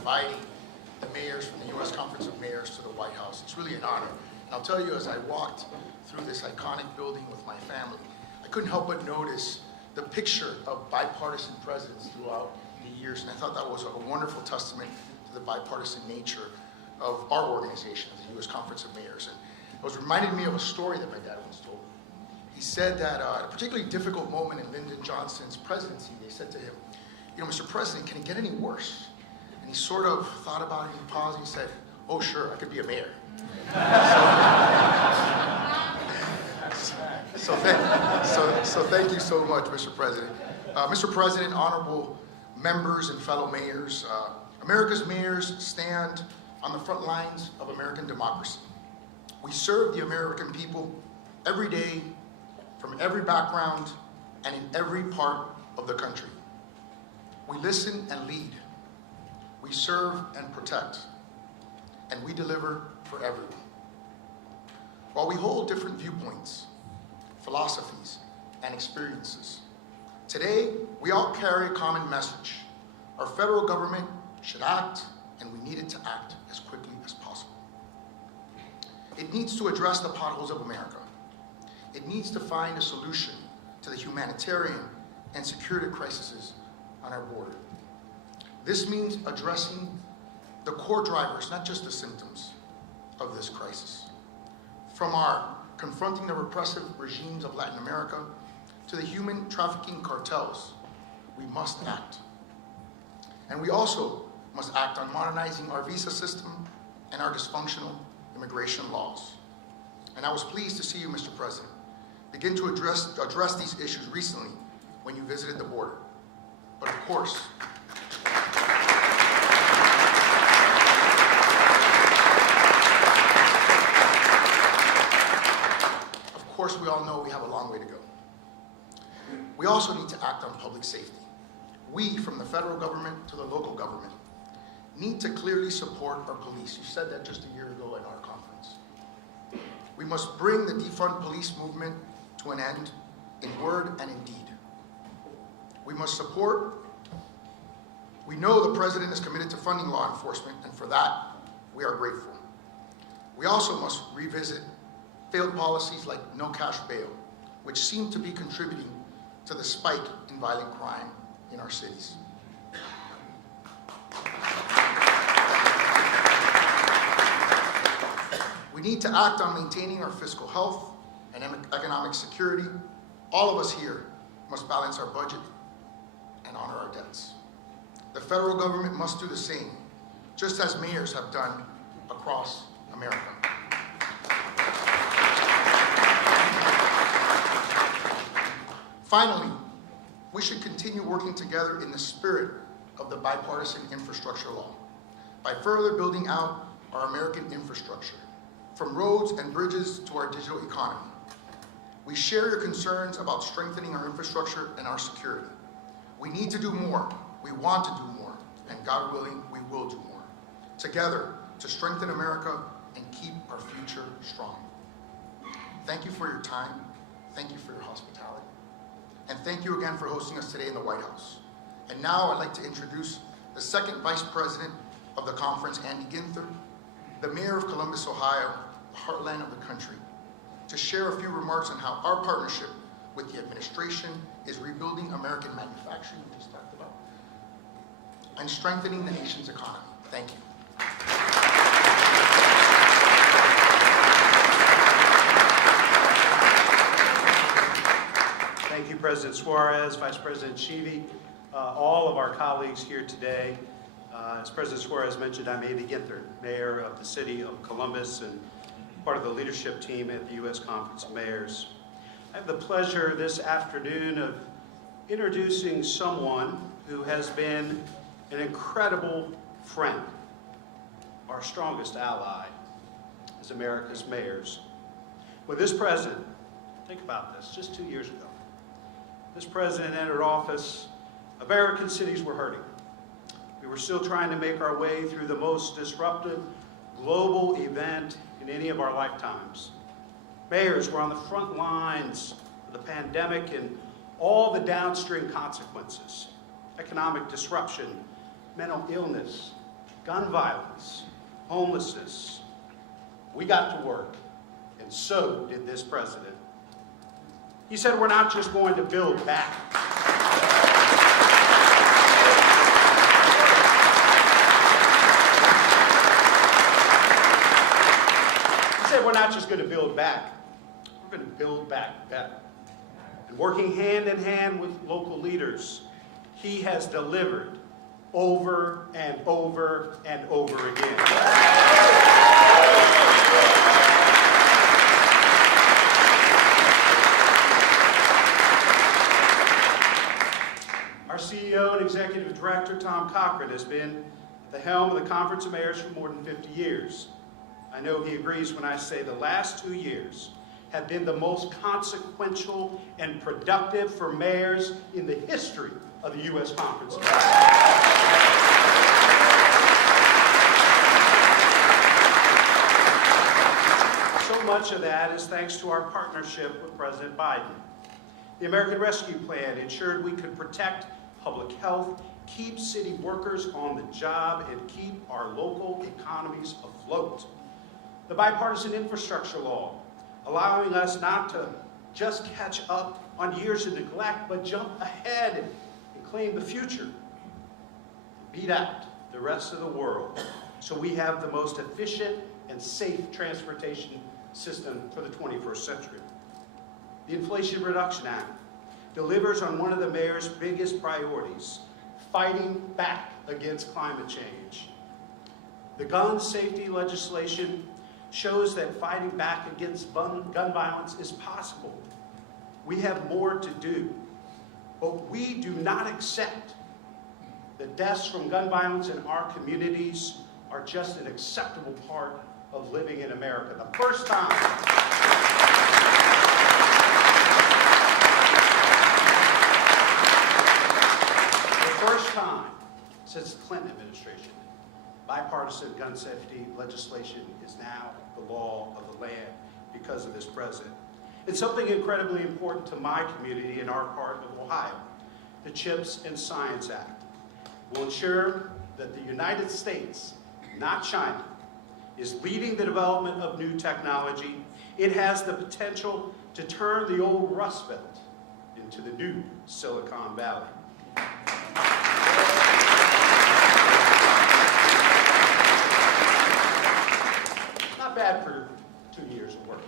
inviting the mayors from the U.S. Conference of Mayors to the White House. It's really an honor. And I'll tell you, as I walked through this iconic building with my family, I couldn't help but notice the picture of bipartisan presidents throughout the years, and I thought that was a wonderful testament to the bipartisan nature of our organization, the U.S. Conference of Mayors. And it was reminding me of a story that my dad once told me. He said that at a particularly difficult moment in Lyndon Johnson's presidency, they said to him, you know, Mr. President, can it get any worse? And he sort of thought about it, he paused, and he said, oh, sure, I could be a mayor. So thank you so much, Mr. President. Mr. President, honorable members and fellow mayors, America's mayors stand on the front lines of American democracy. We serve the American people every day, from every background and in every part of the country. We listen and lead. We serve and protect. And we deliver for everyone. While we hold different viewpoints, philosophies, and experiences, today we all carry a common message. Our federal government should act, and we need it to act as quickly as possible. It needs to address the potholes of America. It needs to find a solution to the humanitarian and security crises on our border. This means addressing the core drivers, not just the symptoms of this crisis. From our confronting the repressive regimes of Latin America to the human trafficking cartels, we must act. And we also must act on modernizing our visa system and our dysfunctional immigration laws. And I was pleased to see you, Mr. President, begin to address these issues recently when you visited the border. But of course, we all know we have a long way to go. We also need to act on public safety. We, from the federal government to the local government, need to clearly support our police. You said that just a year ago at our conference. We must bring the defund police movement to an end in word and in deed. We must support. We know the president is committed to funding law enforcement, and for that, we are grateful. We also must revisit failed policies like no cash bail, which seem to be contributing to the spike in violent crime in our cities. We need to act on maintaining our fiscal health and economic security. All of us here must balance our budget and honor our debts. The federal government must do the same, just as mayors have done across America. Finally, we should continue working together in the spirit of the bipartisan infrastructure law by further building out our American infrastructure, from roads and bridges to our digital economy. We share your concerns about strengthening our infrastructure and our security. We need to do more, we want to do more, and God willing, we will do more, together to strengthen America and keep our future strong. Thank you for your time, thank you for your hospitality. And thank you again for hosting us today in the White House. And now I'd like to introduce the second Vice President of the conference, Andy Ginther, the Mayor of Columbus, Ohio, the heartland of the country, to share a few remarks on how our partnership with the administration is rebuilding American manufacturing, we just talked about, and strengthening the nation's economy. Thank you. Thank you, President Suarez, Vice President Shivi, all of our colleagues here today. As President Suarez mentioned, I'm Andy Ginther, Mayor of the City of Columbus and part of the leadership team at the U.S. Conference of Mayors. I have the pleasure this afternoon of introducing someone who has been an incredible friend, our strongest ally as America's mayors. With this president, think about this, just 2 years ago, this president entered office, American cities were hurting. We were still trying to make our way through the most disruptive global event in any of our lifetimes. Mayors were on the front lines of the pandemic and all the downstream consequences: economic disruption, mental illness, gun violence, homelessness. We got to work, and so did this president. He said we're not just going to build back. He said we're not just going to build back, we're going to build back better. And working hand in hand with local leaders, he has delivered over and over and over again. Our CEO and Executive Director, Tom Cochran, has been at the helm of the Conference of Mayors for more than 50 years. I know he agrees when I say the last 2 years have been the most consequential and productive for mayors in the history of the U.S. Conference of Mayors. So much of that is thanks to our partnership with President Biden. The American Rescue Plan ensured we could protect public health, keep city workers on the job, and keep our local economies afloat. The bipartisan infrastructure law, allowing us not to just catch up on years of neglect, but jump ahead and claim the future. Beat out the rest of the world so we have the most efficient and safe transportation system for the 21st century. The Inflation Reduction Act delivers on one of the mayor's biggest priorities, fighting back against climate change. The gun safety legislation shows that fighting back against gun violence is possible. We have more to do, but we do not accept that deaths from gun violence in our communities are just an acceptable part of living in America. The first time since the Clinton administration, bipartisan gun safety legislation is now the law of the land because of this president. It's something incredibly important to my community in our part of Ohio. The CHIPS and Science Act will ensure that the United States, not China, is leading the development of new technology. It has the potential to turn the old Rust Belt into the new Silicon Valley. Not bad for 2 years of work.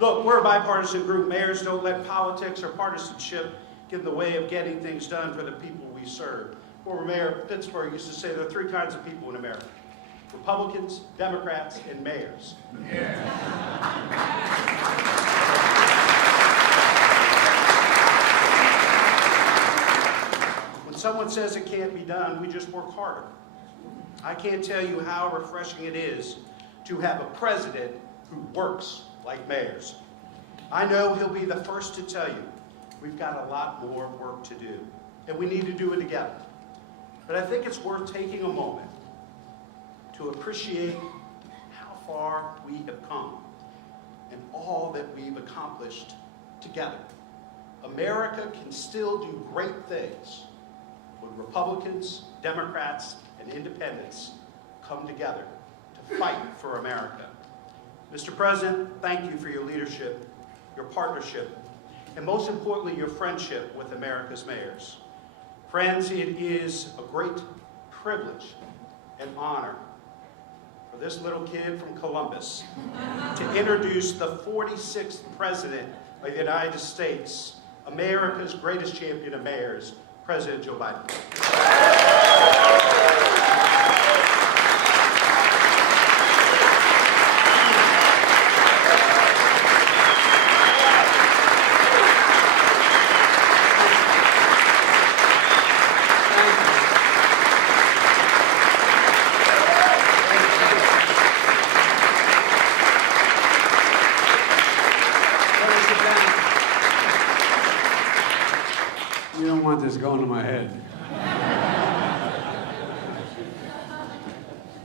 Look, we're a bipartisan group. Mayors don't let politics or partisanship get in the way of getting things done for the people we serve. Former Mayor of Pittsburgh used to say there are 3 kinds of people in America: Republicans, Democrats, and mayors. Yeah. When someone says it can't be done, we just work harder. I can't tell you how refreshing it is to have a president who works like mayors. I know he'll be the first to tell you we've got a lot more work to do, and we need to do it together. But I think it's worth taking a moment to appreciate how far we have come and all that we've accomplished together. America can still do great things when Republicans, Democrats, and independents come together to fight for America. Mr. President, thank you for your leadership, your partnership, and most importantly, your friendship with America's mayors. Friends, it is a great privilege and honor for this little kid from Columbus to introduce the 46th President of the United States, America's greatest champion of mayors, President Joe Biden. You don't want this going to my head.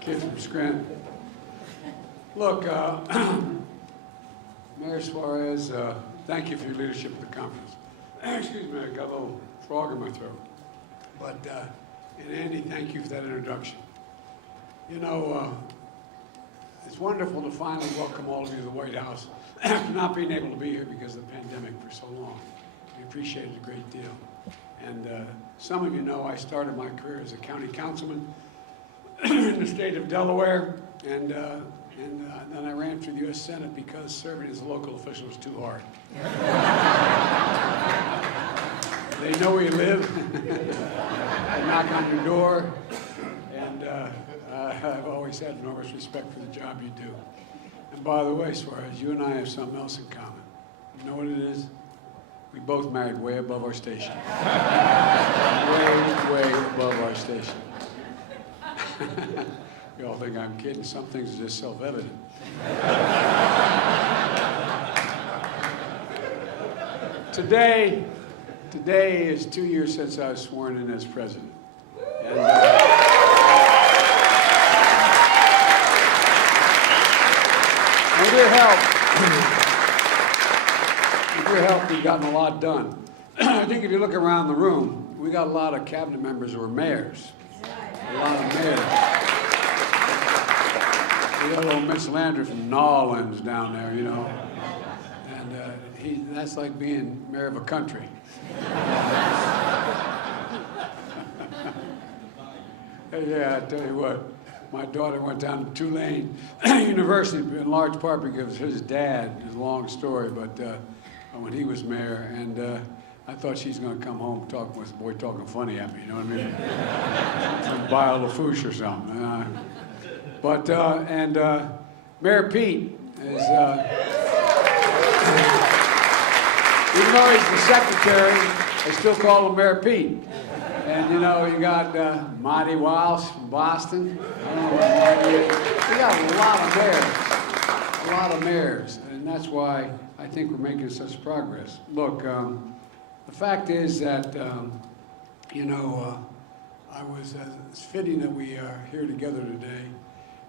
Kid from Scranton. Look, Mayor Suarez, thank you for your leadership at the conference. Excuse me, I got a little frog in my throat. But And Andy, thank you for that introduction. You know, it's wonderful to finally welcome all of you to the White House after not being able to be here because of the pandemic for so long. We appreciate it a great deal. And some of you know I started my career as a county councilman in the state of Delaware, and then I ran for the U.S. Senate because serving as a local official was too hard. They know where you live. They knock on your door, and I've always had enormous respect for the job you do. And by the way, Suarez, you and I have something else in common. You know what it is? We both married way above our station. Way above our station. You all think I'm kidding. Some things are just self-evident. Today is 2 years since I was sworn in as president. And, with your help, we've gotten a lot done. I think if you look around the room, we got a lot of cabinet members who are mayors. A lot of mayors. We got little Mitch Landry from Nolans down there, you know. And that's like being mayor of a country. Yeah, I tell you what, my daughter went down to Tulane University in large part because his dad, it's a long story, but when he was mayor, and I thought she's going to come home talking with the boy talking funny at me, you know what I mean? Some Bile LaFouche or something. Mayor Pete is, even though he's the secretary, they still call him Mayor Pete. And you know, you got Marty Walsh from Boston. I don't know what Marty is. We got a lot of mayors, and that's why I think we're making such progress. Look, the fact is that, you know, it's fitting that we are here together today,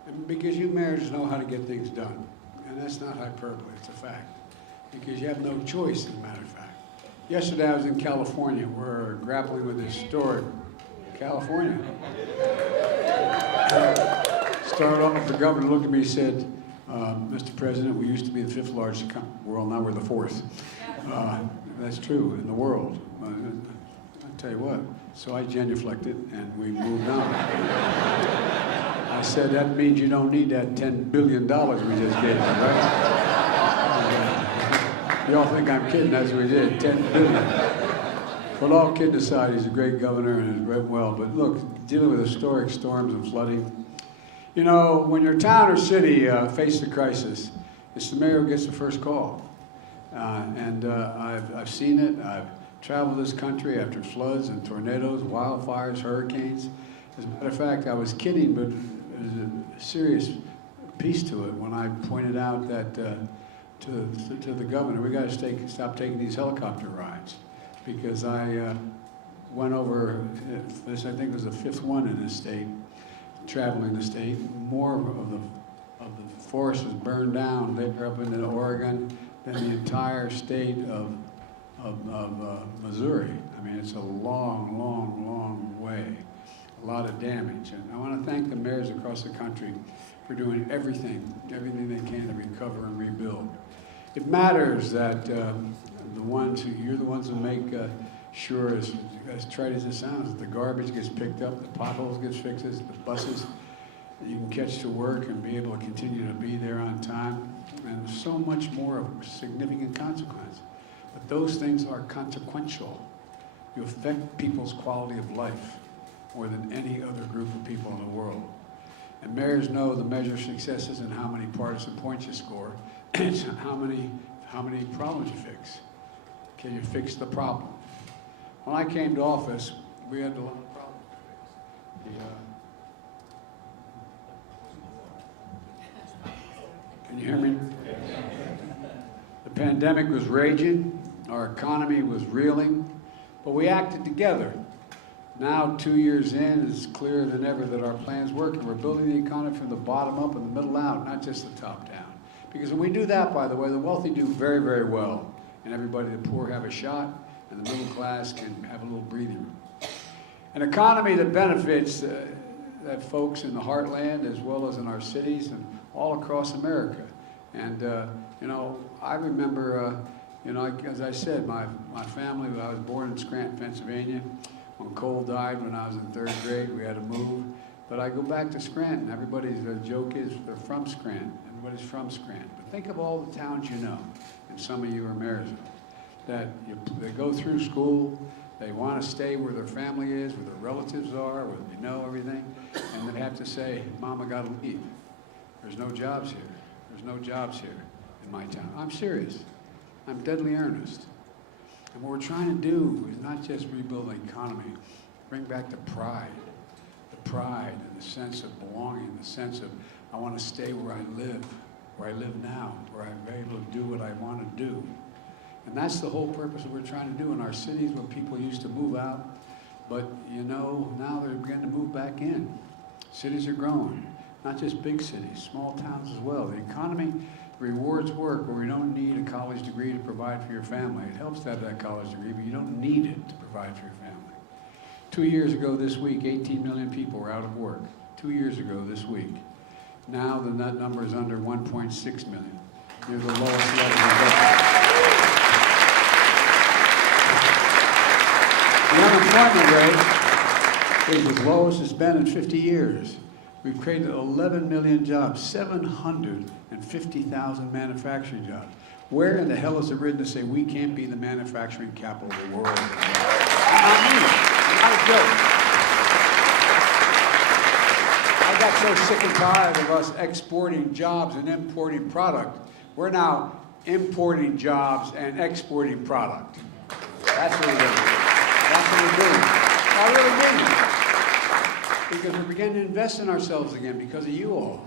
and because you mayors know how to get things done. And that's not hyperbole, it's a fact. Because you have no choice, as a matter of fact. Yesterday I was in California. We're grappling with historic California. Started off with the governor, looked at me and said, Mr. President, we used to be the 5th largest world, now we're the 4th. That's true in the world. I'll tell you what. So I genuflected and we moved on. I said, that means you don't need that $10 billion we just gave you, right? You all think I'm kidding, that's what we did, $10 billion. But all kidding aside, he's a great governor and has read well. But look, dealing with historic storms and flooding, you know, when your town or city faces a crisis, it's the mayor who gets the first call. I've seen it. I've traveled this country after floods and tornadoes, wildfires, hurricanes. As a matter of fact, I was kidding, but there's a serious piece to it when I pointed out that to the governor, we got to stop taking these helicopter rides, because I went over this. I think it was the 5th one in this state, traveling the state. More of the forest was burned down there up in Oregon than the entire state of Missouri. I mean, it's a long way, a lot of damage. And I want to thank the mayors across the country for doing everything they can to recover and rebuild. It matters that you're the ones who make sure, as trite as it sounds, that the garbage gets picked up, the potholes gets fixed, the buses you can catch to work and be able to continue to be there on time, and so much more of significant consequence. But those things are consequential. You affect people's quality of life more than any other group of people in the world. And mayors know the measure of success isn't how many partisan points you score, it's how many problems you fix. Can you fix the problem? When I came to office, we had a lot of problems to fix. Can you hear me? The pandemic was raging, our economy was reeling, but we acted together. Now, 2 years in, it's clearer than ever that our plan's working. We're building the economy from the bottom up and the middle out, not just the top down. Because when we do that, by the way, the wealthy do very, very well. And everybody, the poor have a shot, and the middle class can have a little breathing room. An economy that benefits that folks in the heartland as well as in our cities and all across America. And, you know, I remember, you know, as I said, my family, I was born in Scranton, Pennsylvania. When Cole died when I was in 3rd grade, we had to move. But I go back to Scranton. Everybody's joke is they're from Scranton. Everybody's from Scranton. But think of all the towns you know, and some of you are mayors of, that they go through school, they want to stay where their family is, where their relatives are, where they know everything, and they have to say, Mom, I got to leave. There's no jobs here. There's no jobs here in my town. I'm serious. I'm deadly earnest. And what we're trying to do is not just rebuild the economy, bring back the pride and the sense of belonging, the sense of I want to stay where I live now, where I'm able to do what I want to do. And that's the whole purpose of what we're trying to do in our cities where people used to move out. But, you know, now they're beginning to move back in. Cities are growing, not just big cities, small towns as well. The economy rewards work where we don't need a college degree to provide for your family. It helps to have that college degree, but you don't need it to provide for your family. 2 years ago this week, 18 million people were out of work. 2 years ago this week. Now that number is under 1.6 million. Near the lowest level of ever. The unemployment rate is as low as it's been in 50 years. We've created 11 million jobs, 750,000 manufacturing jobs. Where in the hell is it written to say we can't be the manufacturing capital of the world? I mean it. Not a joke. I got so sick and tired of us exporting jobs and importing product. We're now importing jobs and exporting product. That's what we're doing. That's what we're doing. I really mean it. Because we're beginning to invest in ourselves again because of you all.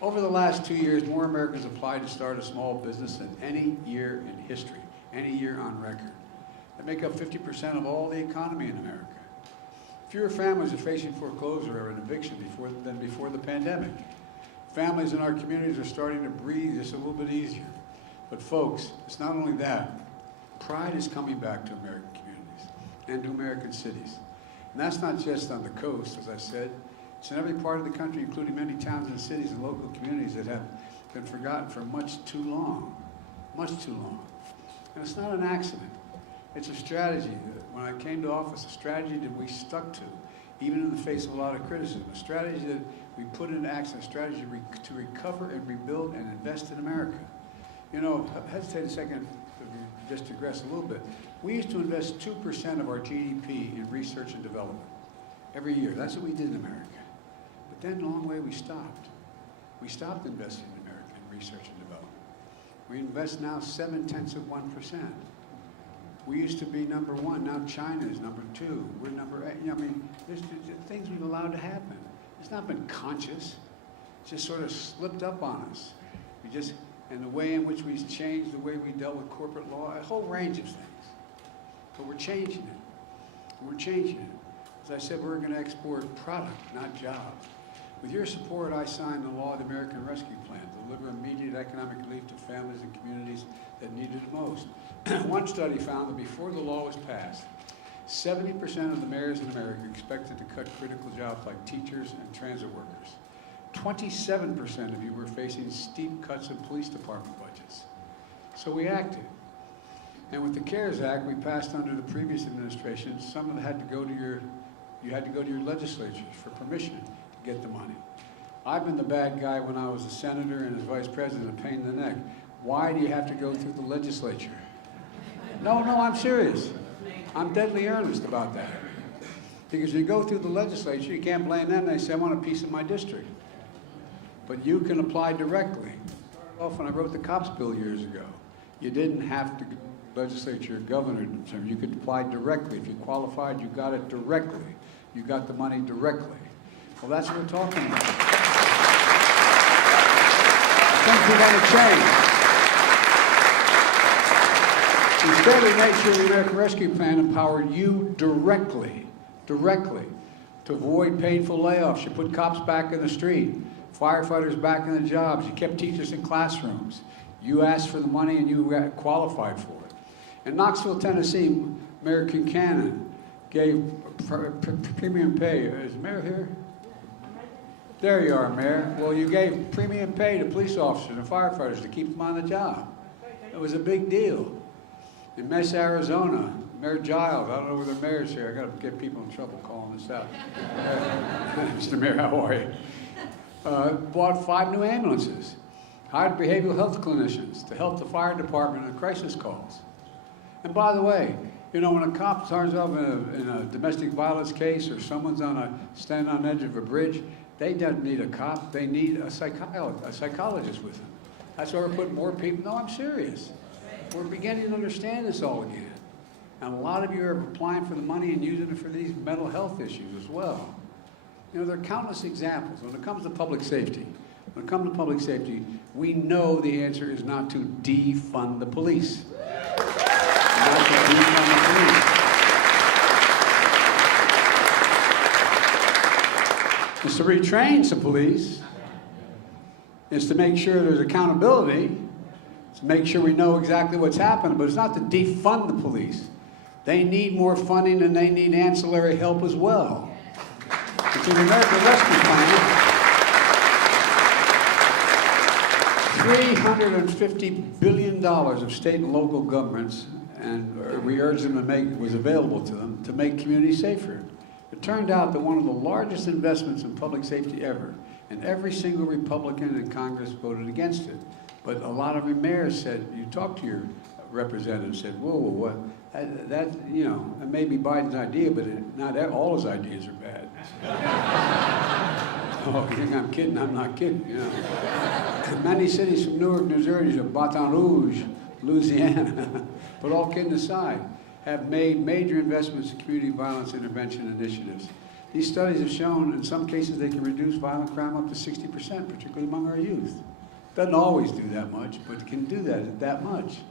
Over the last 2 years, more Americans applied to start a small business than any year in history, any year on record. They make up 50% of all the economy in America. Fewer families are facing foreclosure or an eviction than before the pandemic. Families in our communities are starting to breathe just a little bit easier. But folks, it's not only that. Pride is coming back to American communities and to American cities. And that's not just on the coast, as I said. It's in every part of the country, including many towns and cities and local communities that have been forgotten for much too long. Much too long. And it's not an accident. It's a strategy. When I came to office, a strategy that we stuck to, even in the face of a lot of criticism. A strategy that we put into action, a strategy to recover and rebuild and invest in America. You know, hesitate a second to just digress a little bit. We used to invest 2% of our GDP in research and development every year. That's what we did in America. But then along the way we stopped. We stopped investing in America in research and development. We invest now 0.7%. We used to be number 1, now China is number 2. We're number 8. You know, I mean, there's things we've allowed to happen. It's not been conscious. It's just sort of slipped up on us. We just, and the way in which we changed the way we dealt with corporate law, a whole range of things. But we're changing it. We're changing it. As I said, we're going to export product, not jobs. With your support, I signed the law of the American Rescue Plan to deliver immediate economic relief to families and communities that need it most. One study found that before the law was passed, 70% of the mayors in America expected to cut critical jobs like teachers and transit workers. 27% of you were facing steep cuts in police department budgets. So we acted. And with the CARES Act we passed under the previous administration, some of it had to go to your legislatures for permission to get the money. I've been the bad guy when I was a senator and as vice president, a pain in the neck. Why do you have to go through the legislature? No, I'm serious. I'm deadly earnest about that. Because you go through the legislature, you can't blame them. They say, I want a piece of my district. But you can apply directly. Well, when I wrote the cops bill years ago, you didn't have to go to the legislature or governor. You could apply directly. If you qualified, you got it directly. You got the money directly. Well, that's what we're talking about. Things are going to change. Instead, we made sure the American Rescue Plan empowered you directly to avoid painful layoffs. You put cops back in the street, firefighters back in the jobs. You kept teachers in classrooms. You asked for the money and you qualified for it. In Knoxville, Tennessee, Mayor Kincannon gave premium pay. Is the mayor here? There you are, Mayor. Well, you gave premium pay to police officers and firefighters to keep them on the job. It was a big deal. In Mesa, Arizona, Mayor Giles, I don't know whether the mayor's here. I got to get people in trouble calling this out. Mr. Mayor, how are you? Bought 5 new ambulances, hired behavioral health clinicians to help the fire department in crisis calls. And by the way, you know, when a cop turns up in a domestic violence case or someone's standing on the edge of a bridge, they don't need a cop, they need a psychologist with them. That's why we're putting more people. No, I'm serious. We're beginning to understand this all again. And a lot of you are applying for the money and using it for these mental health issues as well. You know, there are countless examples. When it comes to public safety, we know the answer is not to defund the police. Not to defund the police. It's to retrain some police. It's to make sure there's accountability. It's to make sure we know exactly what's happening, but it's not to defund the police. They need more funding and they need ancillary help as well. It's in the American Rescue Plan. $350 billion of state and local governments, and we urged them to was available to them to make communities safer. It turned out that one of the largest investments in public safety ever, and every single Republican in Congress voted against it. But a lot of your mayors said, you talked to your representatives, said, whoa, what? That, you know, that may be Biden's idea, but not all his ideas are bad. Oh, you think I'm kidding? I'm not kidding, you know. Many cities from Newark, New Jersey, to Baton Rouge, Louisiana, but all kidding aside, have made major investments in community violence intervention initiatives. These studies have shown in some cases they can reduce violent crime up to 60%, particularly among our youth. Doesn't always do that much, but it can do that much.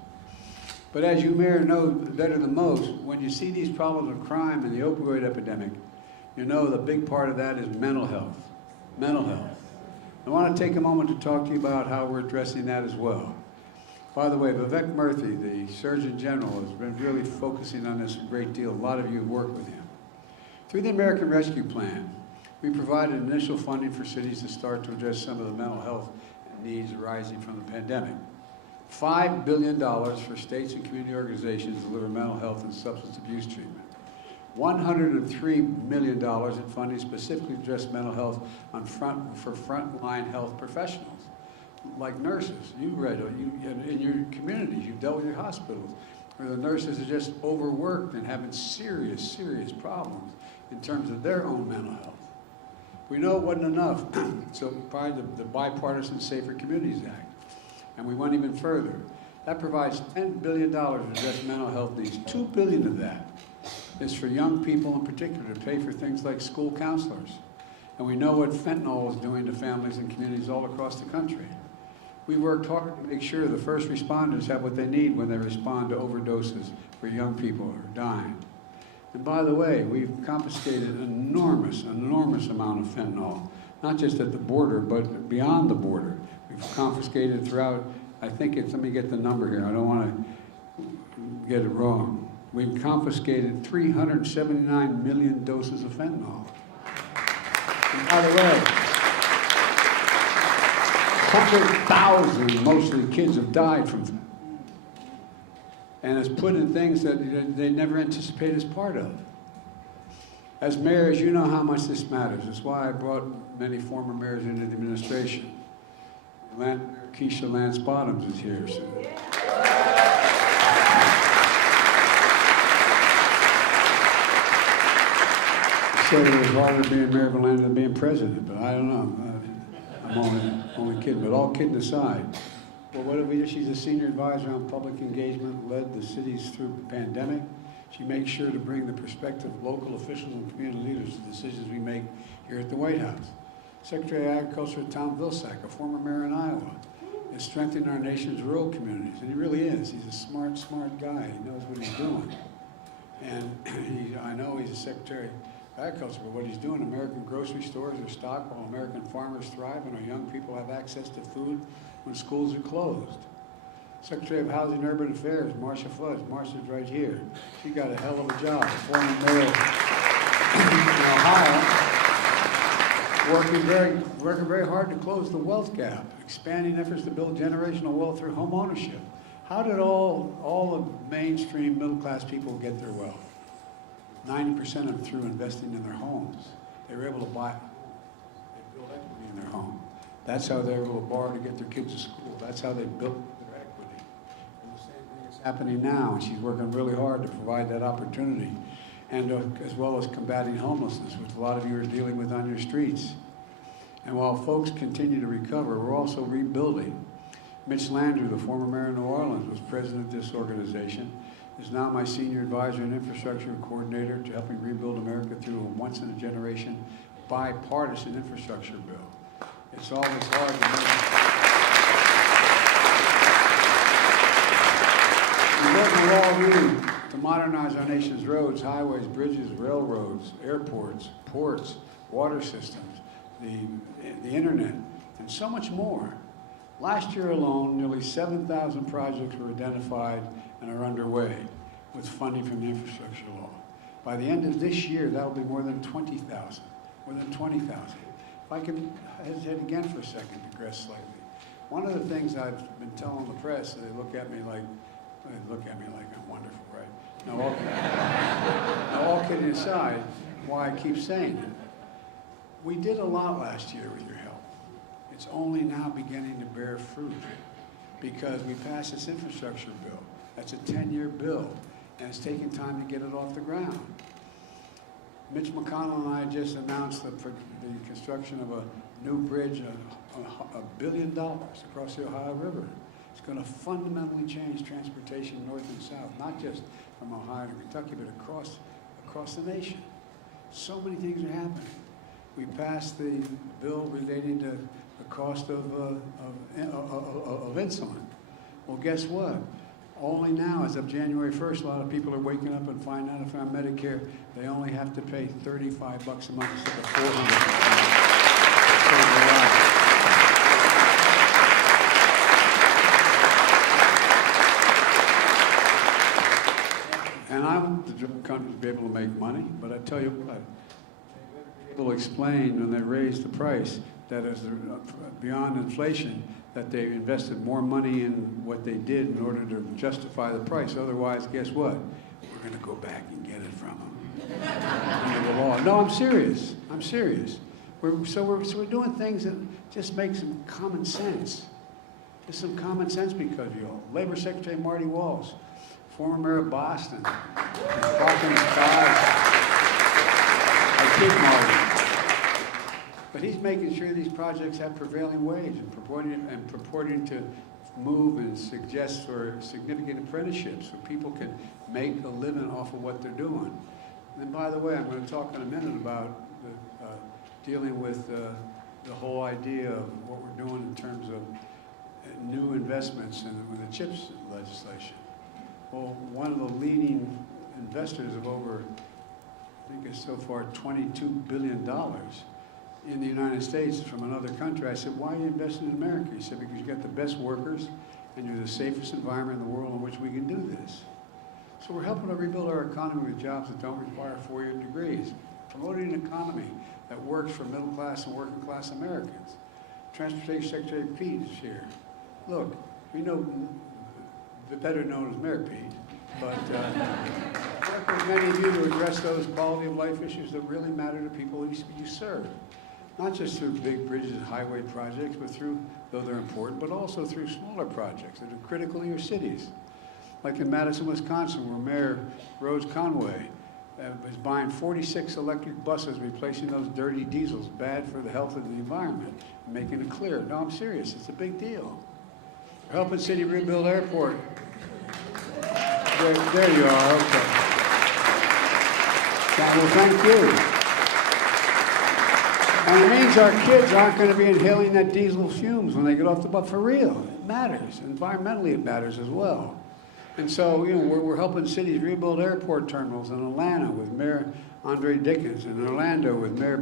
But as you, Mayor, know better than most, when you see these problems of crime and the opioid epidemic, you know the big part of that is mental health. Mental health. I want to take a moment to talk to you about how we're addressing that as well. By the way, Vivek Murthy, the Surgeon General, has been really focusing on this a great deal. A lot of you have worked with him. Through the American Rescue Plan, we provided initial funding for cities to start to address some of the mental health needs arising from the pandemic. $5 billion for states and community organizations to deliver mental health and substance abuse treatment. $103 million in funding specifically to address mental health for frontline health professionals, like nurses. You read it, in your communities, you've dealt with your hospitals, where the nurses are just overworked and having serious, serious problems in terms of their own mental health. We know it wasn't enough, so probably the Bipartisan Safer Communities Act. And we went even further. That provides $10 billion to address mental health needs. $2 billion of that is for young people in particular to pay for things like school counselors. And we know what fentanyl is doing to families and communities all across the country. We worked hard to make sure the first responders have what they need when they respond to overdoses where young people are dying. And by the way, we've confiscated an enormous amount of fentanyl, not just at the border, but beyond the border. We've confiscated throughout, I think it's, let me get the number here, I don't want to get it wrong. We've confiscated 379 million doses of fentanyl. And by the way, 100,000, mostly kids, have died from fentanyl. And it's put in things that they never anticipated as part of. As mayors, you know how much this matters. That's why I brought many former mayors into the administration. Keisha Lance Bottoms is here. So. Said it was harder being mayor of Atlanta than being president, but I don't know. I'm only kidding, but all kidding aside. Well, what did we do? She's a senior advisor on public engagement, led the cities through the pandemic. She makes sure to bring the perspective of local officials and community leaders to decisions we make here at the White House. Secretary of Agriculture Tom Vilsack, a former mayor in Iowa, is strengthening our nation's rural communities, and he really is. He's a smart guy. He knows what he's doing. And I know he's a Secretary of Agriculture, but what he's doing, American grocery stores are stocked while American farmers thrive and our young people have access to food when schools are closed. Secretary of Housing and Urban Affairs, Marcia Fudge. Marcia's right here. She got a hell of a job. Former mayor in Ohio, working very hard to close the wealth gap, expanding efforts to build generational wealth through home ownership. How did all the mainstream middle-class people get their wealth? 90% of them through investing in their homes. They were able to buy, they built equity in their home. That's how they were able to borrow to get their kids to school. That's how they built their equity. And the same thing is happening now, and she's working really hard to provide that opportunity, and as well as combating homelessness, which a lot of you are dealing with on your streets. And while folks continue to recover, we're also rebuilding. Mitch Landrieu, the former mayor of New Orleans, was president of this organization, is now my senior advisor and infrastructure coordinator to helping rebuild America through a once-in-a-generation bipartisan infrastructure bill. It's always hard to make. We're working with all of you to modernize our nation's roads, highways, bridges, railroads, airports, ports, water systems, the internet, and so much more. Last year alone, nearly 7,000 projects were identified and are underway with funding from the infrastructure law. By the end of this year, that will be more than 20,000, more than 20,000. If I can hesitate again for a second, digress slightly. One of the things I've been telling the press, they look at me like I'm wonderful, right? Now all kidding aside, why I keep saying it. We did a lot last year with your help. It's only now beginning to bear fruit because we passed this infrastructure bill. That's a 10-year bill, and it's taking time to get it off the ground. Mitch McConnell and I just announced the construction of a new bridge, $1 billion across the Ohio River. It's going to fundamentally change transportation north and south, not just from Ohio to Kentucky, but across the nation. So many things are happening. We passed the bill relating to the cost of insulin. Well, guess what? Only now, as of January 1st, a lot of people are waking up and finding out if they're on Medicare, they only have to pay $35 a month instead of $400. And I want the drug companies to be able to make money, but I tell you what, will explain when they raise the price that is beyond inflation, that they invested more money in what they did in order to justify the price. Otherwise, guess what? We're going to go back and get it from them under the law. No, I'm serious. I'm serious. We're doing things that just make some common sense. There's some common sense because of you all. Labor Secretary Marty Walsh, former mayor of Boston, I kid Marty. But he's making sure these projects have prevailing wage and purporting to move and suggest for significant apprenticeships so people can make a living off of what they're doing. And by the way, I'm going to talk in a minute about dealing with the whole idea of what we're doing in terms of new investments with the CHIPS legislation. Well, one of the leading investors of over, I think it's so far $22 billion in the United States from another country. I said, why are you investing in America? He said, because you got the best workers and you're the safest environment in the world in which we can do this. So we're helping to rebuild our economy with jobs that don't require four-year degrees, promoting an economy that works for middle-class and working-class Americans. Transportation Secretary Pete is here. Look, we know, better known as Mayor Pete, but work with many of you to address those quality of life issues that really matter to people you serve. Not just through big bridges and highway projects, but through, though they're important, but also through smaller projects that are critical to your cities. Like in Madison, Wisconsin, where Mayor Rose Conway is buying 46 electric buses, replacing those dirty diesels, bad for the health of the environment, and making it clear. No, I'm serious, it's a big deal. We're helping City rebuild airport. There you are, okay. Well, thank you. And it means our kids aren't going to be inhaling that diesel fumes when they get off the bus. For real, it matters. Environmentally, it matters as well. And so, you know, we're helping cities rebuild airport terminals in Atlanta with Mayor Andre Dickens, in Orlando with Mayor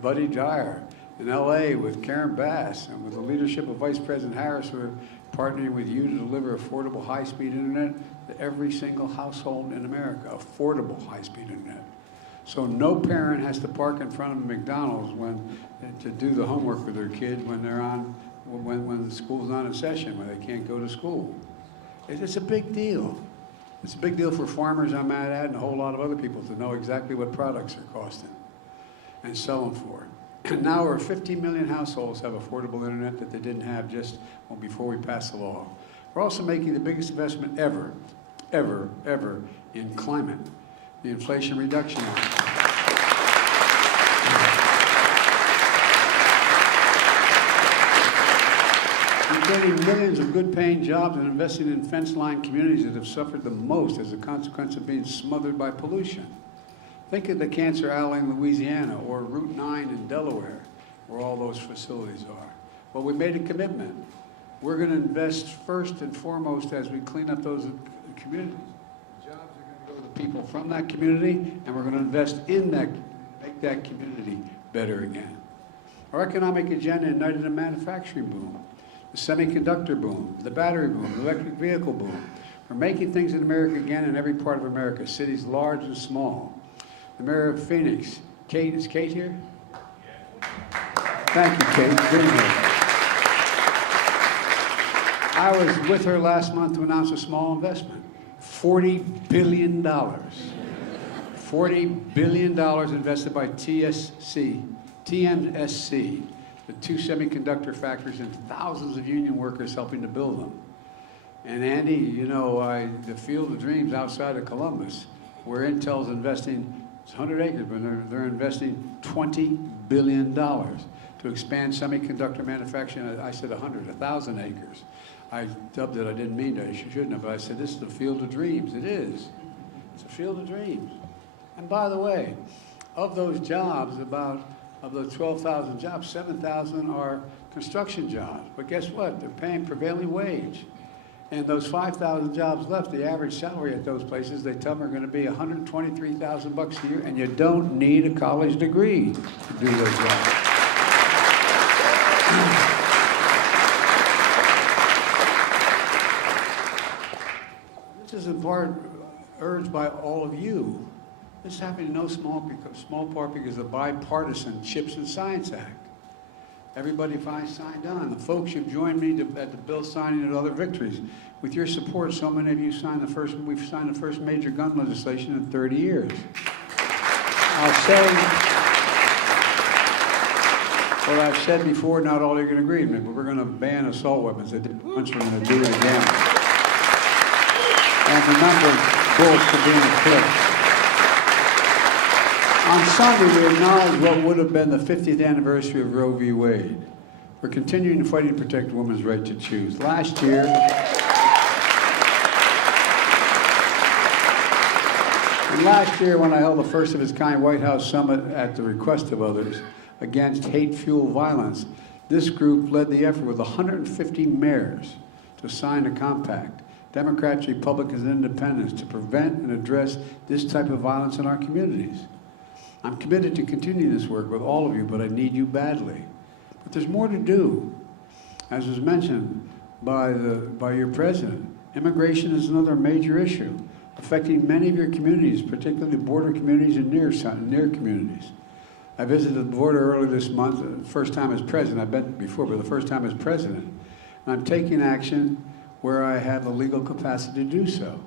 Buddy Dyer, in LA with Karen Bass, and with the leadership of Vice President Harris, we're partnering with you to deliver affordable high-speed internet to every single household in America, affordable high-speed internet. So no parent has to park in front of a McDonald's to do the homework with their kid when the school's not in session, when they can't go to school. It's a big deal. It's a big deal for farmers, I might add, and a whole lot of other people to know exactly what products are costing and sell them for. And now over 50 million households have affordable internet that they didn't have just before we passed the law. We're also making the biggest investment ever in climate, the Inflation Reduction Act. We're creating millions of good-paying jobs and investing in fence-lined communities that have suffered the most as a consequence of being smothered by pollution. Think of the Cancer Alley in Louisiana or Route 9 in Delaware, where all those facilities are. Well, we made a commitment. We're going to invest first and foremost as we clean up those communities. The jobs are going to go to the people from that community, and we're going to invest in that, make that community better again. Our economic agenda ignited a manufacturing boom, the semiconductor boom, the battery boom, the electric vehicle boom. We're making things in America again in every part of America, cities large and small. The mayor of Phoenix, Kate, is Kate here? Thank you, Kate. Good here. I was with her last month to announce a small investment, $40 billion. $40 billion invested by TMSC, the two semiconductor factories and thousands of union workers helping to build them. And Andy, you know, the Field of Dreams outside of Columbus, where Intel's investing, it's 100 acres, but they're investing $20 billion to expand semiconductor manufacturing. I said 1,000 acres. I dubbed it, I didn't mean to, I shouldn't have, but I said, this is the Field of Dreams. It is. It's a field of dreams. And by the way, of those jobs, of the 12,000 jobs, 7,000 are construction jobs. But guess what? They're paying prevailing wage. And those 5,000 jobs left, the average salary at those places, they tell them, are going to be $123,000 a year, and you don't need a college degree to do those jobs. This is in part urged by all of you. This is happening in no small part because of the bipartisan CHIPS and Science Act. Everybody signed on. The folks who've joined me at the bill signing and other victories. With your support, so many of you signed we've signed the first major gun legislation in 30 years. I'll say what I've said before, not all are going to agree with me, but we're going to ban assault weapons. They did once, we're going to do it again. And the number of bullets are being clipped. On Sunday, we acknowledge what would have been the 50th anniversary of Roe v. Wade. We're continuing to fight to protect a woman's right to choose. Last year, when I held the first of its kind White House summit at the request of others against hate-fueled violence, this group led the effort with 150 mayors to sign a compact, Democrats, Republicans, and Independents, to prevent and address this type of violence in our communities. I'm committed to continue this work with all of you, but I need you badly. But there's more to do. As was mentioned by your president, immigration is another major issue affecting many of your communities, particularly border communities and near communities. I visited the border earlier this month, first time as president. I've been before, but the first time as president. And I'm taking action where I have the legal capacity to do so.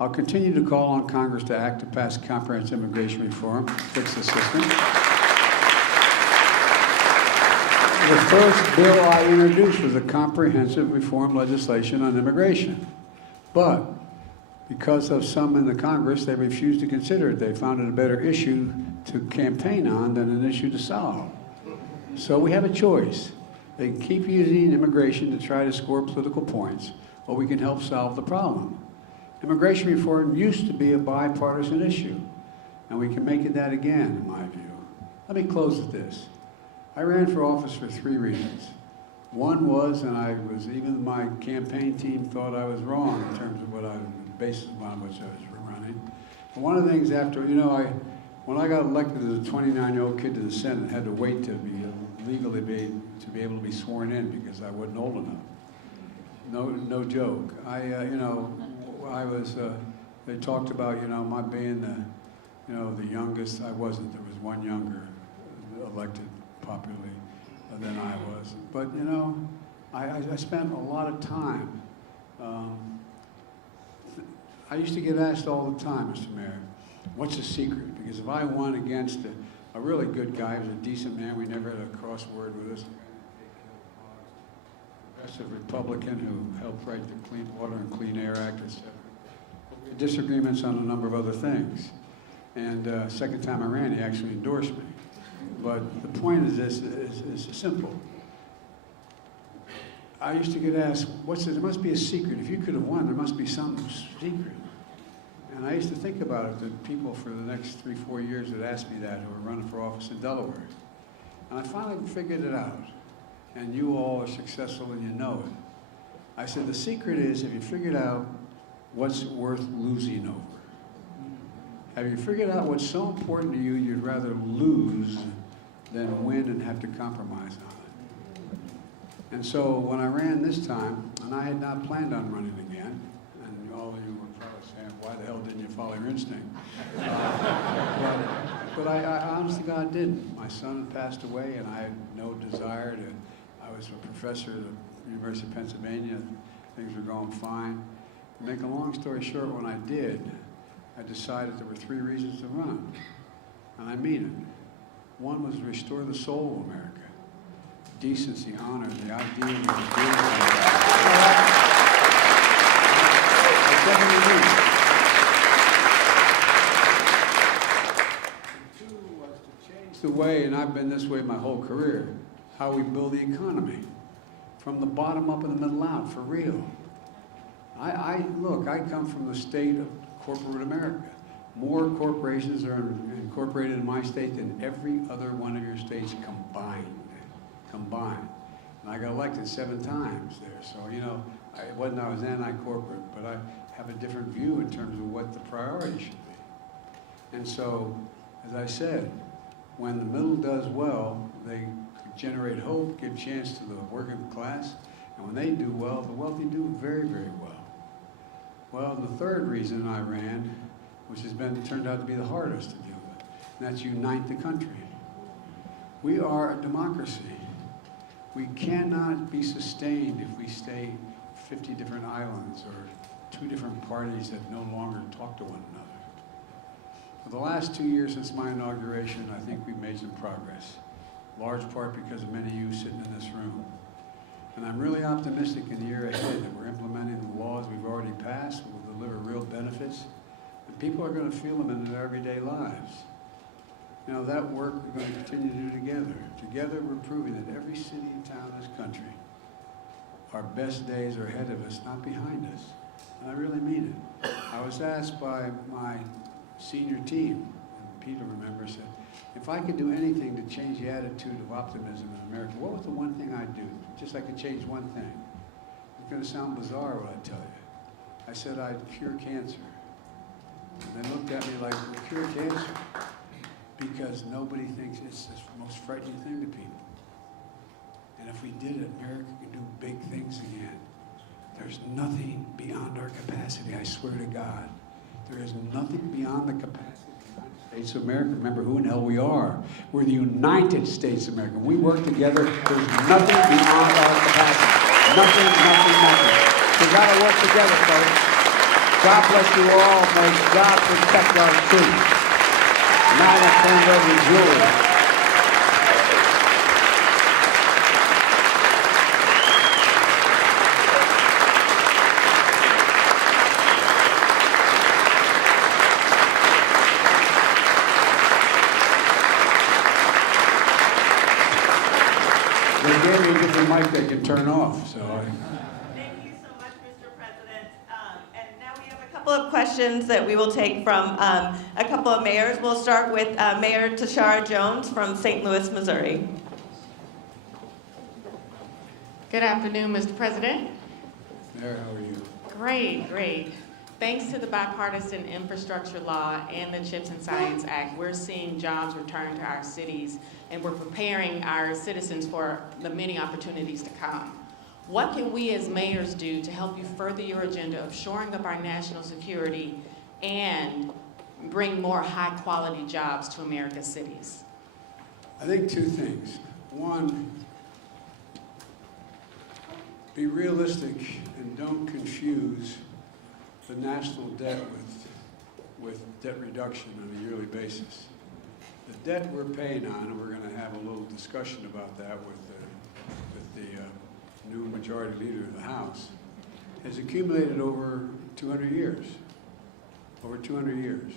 I'll continue to call on Congress to act to pass comprehensive immigration reform, fix the system. The first bill I introduced was a comprehensive reform legislation on immigration. But because of some in the Congress, they refused to consider it. They found it a better issue to campaign on than an issue to solve. So we have a choice. They can keep using immigration to try to score political points, or we can help solve the problem. Immigration reform used to be a bipartisan issue, and we can make it that again, in my view. Let me close with this. I ran for office for 3 reasons. One was, even my campaign team thought I was wrong in terms of what I basis upon which I was running. But one of the things when I got elected as a 29-year-old kid to the Senate, I had to wait to be legally to be able to be sworn in because I wasn't old enough. No joke. They talked about, my being the youngest. I wasn't. There was one younger elected popularly than I was. But, I spent a lot of time. I used to get asked all the time, Mr. Mayor, what's the secret? Because if I won against a really good guy, he was a decent man, we never had a crossword with us, progressive Republican who helped write the Clean Water and Clean Air Act, etc. We had disagreements on a number of other things. And second time I ran, he actually endorsed me. But the point is this, is simple. I used to get asked, there must be a secret. If you could have won, there must be some secret. And I used to think about it, that people for the next 3-4 years would ask me that, who were running for office in Delaware. And I finally figured it out. And you all are successful and you know it. I said, the secret is, have you figured out what's worth losing over? Have you figured out what's so important to you, you'd rather lose than win and have to compromise on it? And so when I ran this time, and I had not planned on running again, and all of you were probably saying, why the hell didn't you follow your instinct? But I honest to God didn't. My son had passed away, and I had no desire to. I was a professor at the University of Pennsylvania. Things were going fine. To make a long story short, when I did, I decided there were 3 reasons to run, and I mean it. One was to restore the soul of America. Decency, honor, the idea of Two was to change the way, and I've been this way my whole career, how we build the economy. From the bottom up and the middle out, for real. Look, I come from the state of corporate America. More corporations are incorporated in my state than every other one of your states combined. And I got elected 7 times there. So, I was anti-corporate, but I have a different view in terms of what the priority should be. And so, as I said, when the middle does well, they generate hope, give chance to the working class, and when they do well, the wealthy do very, very well. Well, the third reason I ran, which has turned out to be the hardest to deal with, and that's unite the country. We are a democracy. We cannot be sustained if we stay 50 different islands or 2 different parties that no longer talk to one another. For the last 2 years since my inauguration, I think we've made some progress, large part because of many of you sitting in this room. And I'm really optimistic in the year ahead that we're implementing the laws we've already passed, will deliver real benefits, and people are going to feel them in their everyday lives. That work we're going to continue to do together. Together we're proving that every city and town in this country, our best days are ahead of us, not behind us. And I really mean it. I was asked by my senior team, and Peter remembers, said, if I could do anything to change the attitude of optimism in America, what was the one thing I'd do? Just I could change one thing. It's going to sound bizarre what I tell you. I said I'd cure cancer. And they looked at me like, well, cure cancer? Because nobody thinks it's the most frightening thing to people. And if we did it, America can do big things again. There's nothing beyond our capacity, I swear to God. There is nothing beyond the capacity of the United States of America. Remember who in hell we are. We're the United States of America. We work together. There's nothing beyond our capacity. Nothing. We've got to work together, folks. God bless you all. May God protect our troops. Now I turn it over to Julie. They gave me a different mic they can turn off, so Thank you so much, Mr. President. And now we have a couple of questions that we will take from a couple of mayors. We'll start with Mayor Tashara Jones from St. Louis, Missouri. Good afternoon, Mr. President. Mayor, how are you? Great. Thanks to the bipartisan infrastructure law and the CHIPS and Science Act, we're seeing jobs return to our cities, and we're preparing our citizens for the many opportunities to come. What can we as mayors do to help you further your agenda of shoring up our national security and bring more high-quality jobs to America's cities? I think two things. One, be realistic and don't confuse the national debt with debt reduction on a yearly basis. The debt we're paying on, and we're going to have a little discussion about that with the new majority leader of the House, has accumulated over 200 years. Over 200 years.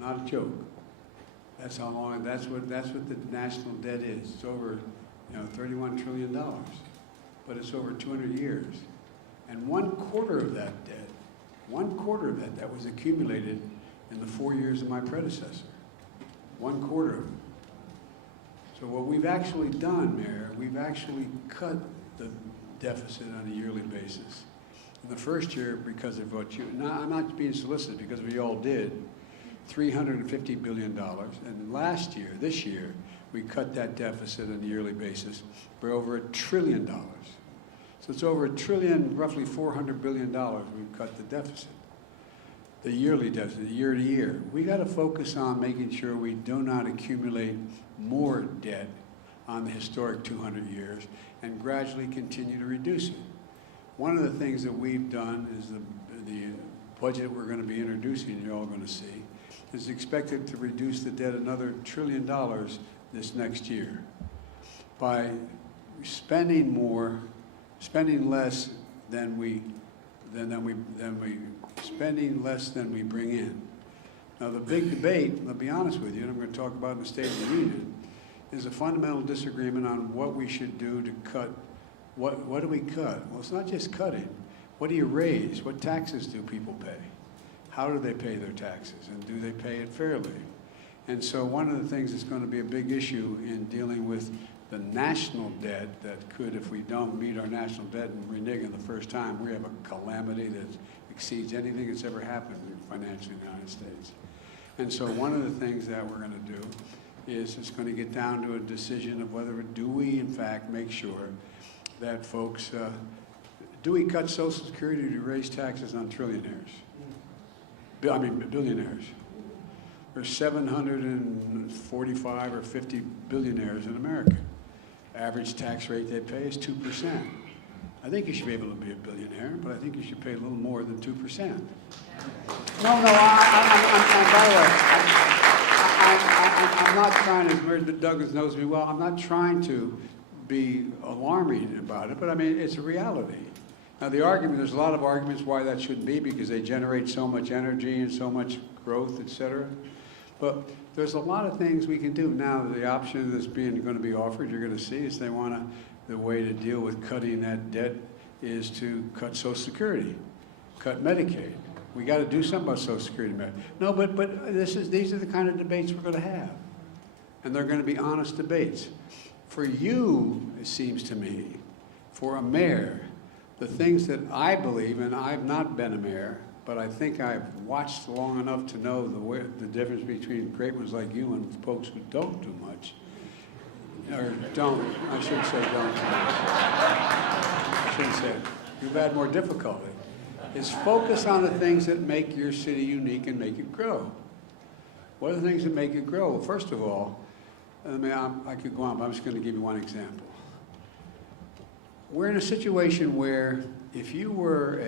Not a joke. That's how long, that's what the national debt is. It's over, $31 trillion. But it's over 200 years. And 1/4 of that debt, 1/4 of that was accumulated in the 4 years of my predecessor. 1/4 of it. So what we've actually done, Mayor, we've actually cut the deficit on a yearly basis. In the first year, because of what you, now I'm not being solicited, because we all did, $350 billion. And last year, this year, we cut that deficit on a yearly basis by over $1 trillion. So it's over $1 trillion, roughly $400 billion we've cut the deficit. The yearly deficit, year to year. We got to focus on making sure we do not accumulate more debt on the historic 200 years and gradually continue to reduce it. One of the things that we've done is the budget we're going to be introducing, you're all going to see, is expected to reduce the debt another $1 trillion this next year by spending more, spending less than we bring in. Now the big debate, I'll be honest with you, and I'm going to talk about in the State of the Union, is a fundamental disagreement on what we should do to cut. What do we cut? Well, it's not just cutting. What do you raise? What taxes do people pay? How do they pay their taxes? And do they pay it fairly? And so one of the things that's going to be a big issue in dealing with the national debt that could, if we don't meet our national debt and renege in the first time, we have a calamity that exceeds anything that's ever happened financially in the United States. And so one of the things that we're going to do is it's going to get down to a decision of whether do we, in fact, make sure that folks, do we cut Social Security to raise taxes on trillionaires? Billionaires. There's 745 or 50 billionaires in America. Average tax rate they pay is 2%. I think you should be able to be a billionaire, but I think you should pay a little more than 2%. No, by the way, I'm not trying to, Douglas knows me well, I'm not trying to be alarming about it, but I mean, it's a reality. Now the argument, there's a lot of arguments why that shouldn't be, because they generate so much energy and so much growth, et cetera. But there's a lot of things we can do. Now the option that's going to be offered, you're going to see, is they want to, the way to deal with cutting that debt is to cut Social Security, cut Medicaid. We got to do something about Social Security. No, but these are the kind of debates we're going to have. And they're going to be honest debates. For you, it seems to me, for a mayor, the things that I believe, and I've not been a mayor, but I think I've watched long enough to know the difference between great ones like you and folks who don't do much. Or don't, I shouldn't say don't. I shouldn't say it. You've had more difficulty. Is focus on the things that make your city unique and make it grow. What are the things that make it grow? Well, first of all, I could go on, but I'm just going to give you one example. We're in a situation where if you were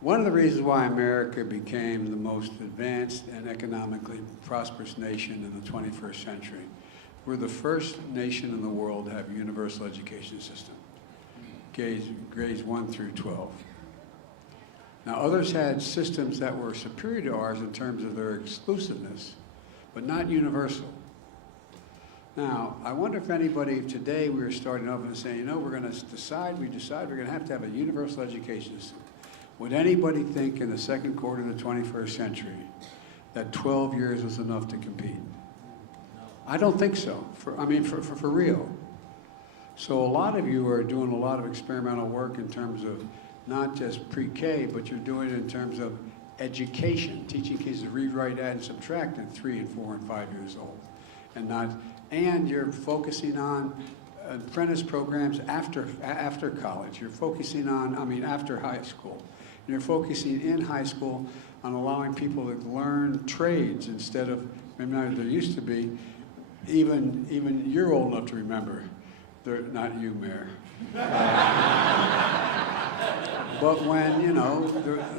one of the reasons why America became the most advanced and economically prosperous nation in the 21st century, we're the first nation in the world to have a universal education system, grades 1 through 12. Now others had systems that were superior to ours in terms of their exclusiveness, but not universal. Now, I wonder if anybody, if today we were starting off and saying, we're going to decide we're going to have a universal education system. Would anybody think in the second quarter of the 21st century that 12 years was enough to compete? I don't think so, for real. So a lot of you are doing a lot of experimental work in terms of not just pre-K, but you're doing it in terms of education, teaching kids to read, write, add, and subtract at 3 and 4 and 5 years old. And you're focusing on apprentice programs after college. You're focusing on, after high school. And you're focusing in high school on allowing people to learn trades instead of, remember, there used to be, even you're old enough to remember, not you, Mayor. But when,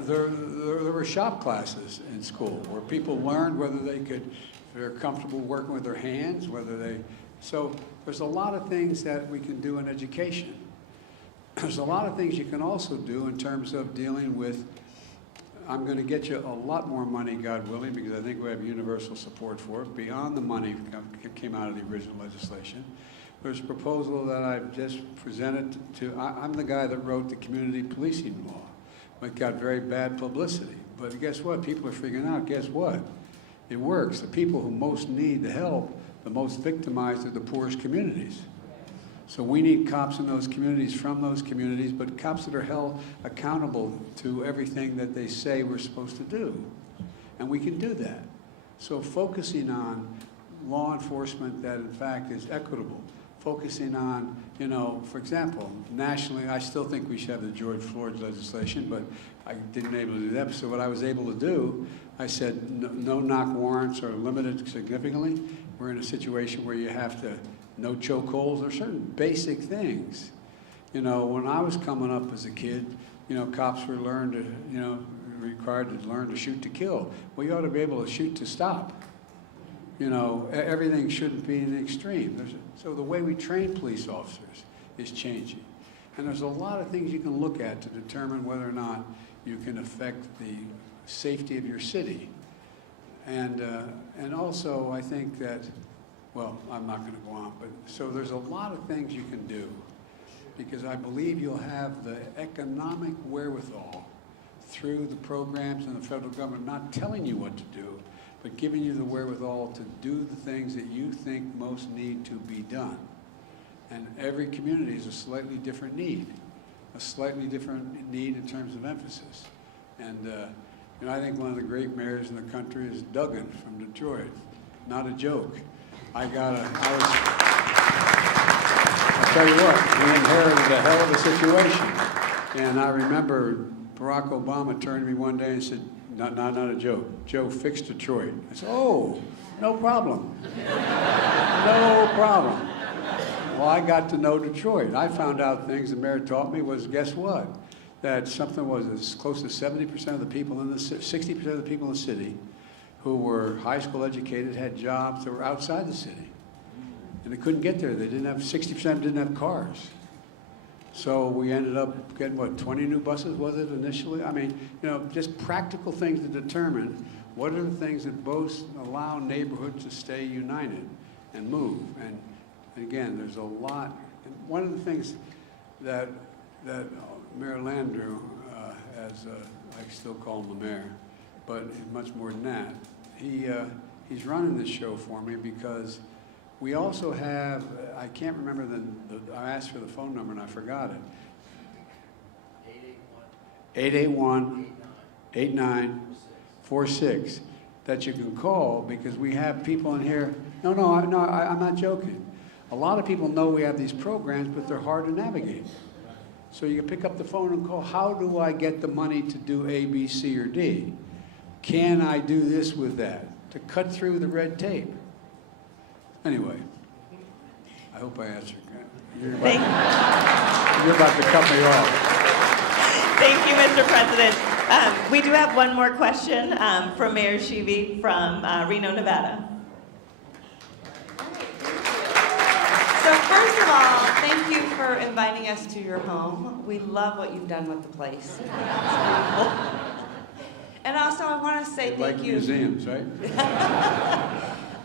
there were shop classes in school where people learned whether they're comfortable working with their hands, so there's a lot of things that we can do in education. There's a lot of things you can also do in terms of dealing with, I'm going to get you a lot more money, God willing, because I think we have universal support for it, beyond the money that came out of the original legislation. There's a proposal that I've just presented to, I'm the guy that wrote the community policing law. It got very bad publicity. But guess what? People are figuring out, guess what? It works. The people who most need the help, the most victimized, are the poorest communities. So we need cops in those communities, from those communities, but cops that are held accountable to everything that they say we're supposed to do. And we can do that. So focusing on law enforcement that in fact is equitable, focusing on, for example, nationally, I still think we should have the George Floyd legislation, but I didn't able to do that. So what I was able to do, I said no knock warrants are limited significantly. We're in a situation where you have to, no chokeholds, or certain basic things. When I was coming up as a kid, cops were required to learn to shoot to kill. Well, you ought to be able to shoot to stop. Everything shouldn't be an extreme. So the way we train police officers is changing. And there's a lot of things you can look at to determine whether or not you can affect the safety of your city. And also, I think that, well, I'm not going to go on, but so there's a lot of things you can do, because I believe you'll have the economic wherewithal through the programs in the federal government, not telling you what to do, but giving you the wherewithal to do the things that you think most need to be done. And every community is a slightly different need in terms of emphasis. And I think one of the great mayors in the country is Duggan from Detroit. Not a joke. I'll tell you what, we inherited a hell of a situation. And I remember Barack Obama turned to me one day and said, not a joke, Joe, fix Detroit. I said, oh, no problem. No problem. Well, I got to know Detroit. I found out things the mayor taught me was, guess what? That something was as close to 70% of the people in the 60% of the people in the city who were high school educated had jobs that were outside the city. And they couldn't get there. They didn't have, 60% didn't have cars. So we ended up getting, what, 20 new buses, was it, initially? I mean, just practical things to determine what are the things that both allow neighborhoods to stay united and move. And again, there's a lot. And one of the things that Mayor Landrieu, I still call him the mayor, but much more than that, he's running this show for me because we also have, I can't remember I asked for the phone number and I forgot it. 881-8946 that you can call, because we have people in here. No, I'm not joking. A lot of people know we have these programs, but they're hard to navigate. So you can pick up the phone and call, how do I get the money to do A, B, C, or D? Can I do this with that? To cut through the red tape. Anyway, I hope I answered. You're about to cut me off. Thank you, Mr. President. We do have one more question from Mayor Sheevy from Reno, Nevada. So first of all, thank you for inviting us to your home. We love what you've done with the place. And also, I want to say thank you. Like museums, right?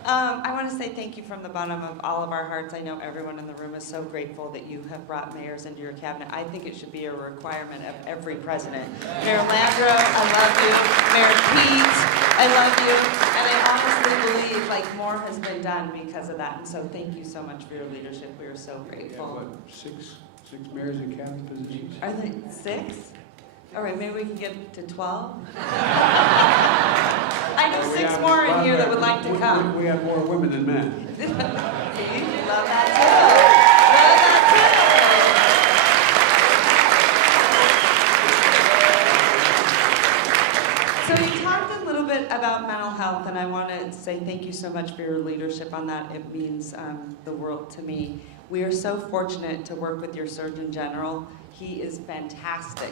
I want to say thank you from the bottom of all of our hearts. I know everyone in the room is so grateful that you have brought mayors into your cabinet. I think it should be a requirement of every president. Mayor Landrieu, I love you. Mayor Pete, I love you. And I honestly believe more has been done because of that. And so thank you so much for your leadership. We are so grateful. Yeah, what, six mayors in cabinet positions? Are they 6? All right, maybe we can get to 12? I know 6 more in here that would like to come. We have more women than men. You love that too. say thank you so much for your leadership on that. It means the world to me. We are so fortunate to work with your Surgeon General. He is fantastic.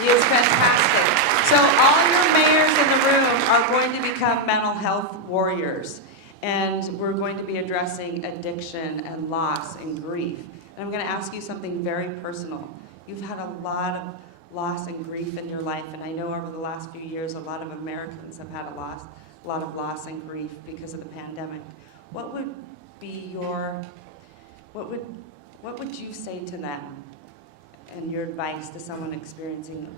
He is fantastic. So all your mayors in the room are going to become mental health warriors. And we're going to be addressing addiction and loss and grief. And I'm going to ask you something very personal. You've had a lot of loss and grief in your life, and I know over the last few years a lot of Americans have had a lot of loss and grief because of the pandemic. What would be your, what would you say to them and your advice to someone experiencing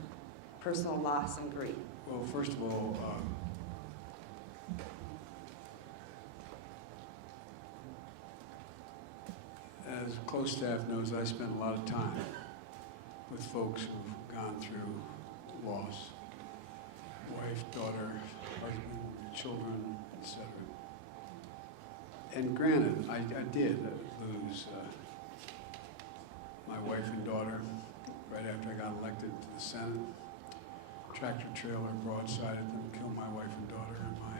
personal loss and grief? Well, first of all, as close staff knows, I spend a lot of time with folks who've gone through loss, wife, daughter, husband, children, etc. And granted, I did lose my wife and daughter right after I got elected to the Senate. Tractor trailer broadsided them, killed my wife and daughter, and my